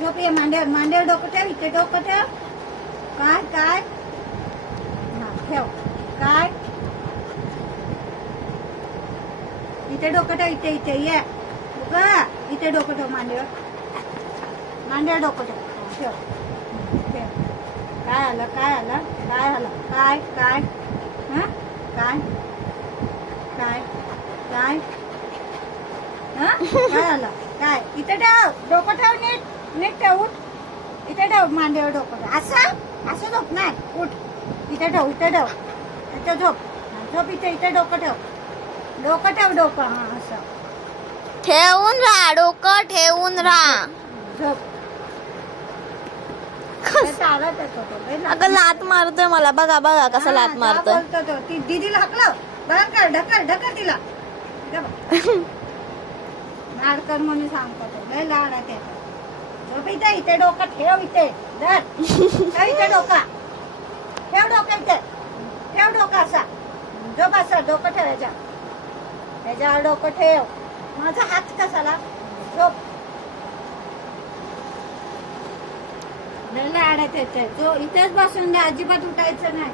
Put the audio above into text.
झोप ये मांड्यावर मांड्यावर डोकं ठेव इथे डोकं ठेव काय काय हा ठेव काय इथे डोकं ठेव इथे इथे ये उगा इथे डोकं ठेव मांड्यावर डोकं ठेव ठेव ठेव काय आलं काय आलं काय आलं काय काय हा काय काय काय हा काय आलं काय इथे ठेव डोकं ठेव नीट नीट ठेव उठ इथे ठेव मांडीवर डोकं ठेव असं असं झोप नाही उठ इथे ठेव इथे झोप झोप इथे इथे डोकं ठेव डोकं हा असं ठेवून राहा डोकं ठेवून राहा झोप चालत येतो तो अगं लात मारतोय मला बघा बघा कसा लात मारतोय बोलतो तो ती दीदीला हकलाव ढकल ढकल ढकल तिला लाडकर म्हणून सांगतो तो लय लाड आहे त्याचा झोप इथे इथे डोकं ठेव इथे धर ठेव इथे डोका ठेव डोकं इथे ठेव डोका असा झोप असा डोकं ठेवायच्या त्याच्यावर डोकं ठेव माझा हात कसाला झोप लय लाड आहे त्याचे जो इथेच बसून दे अजिबात उठायचं नाही